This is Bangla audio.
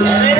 Yeah.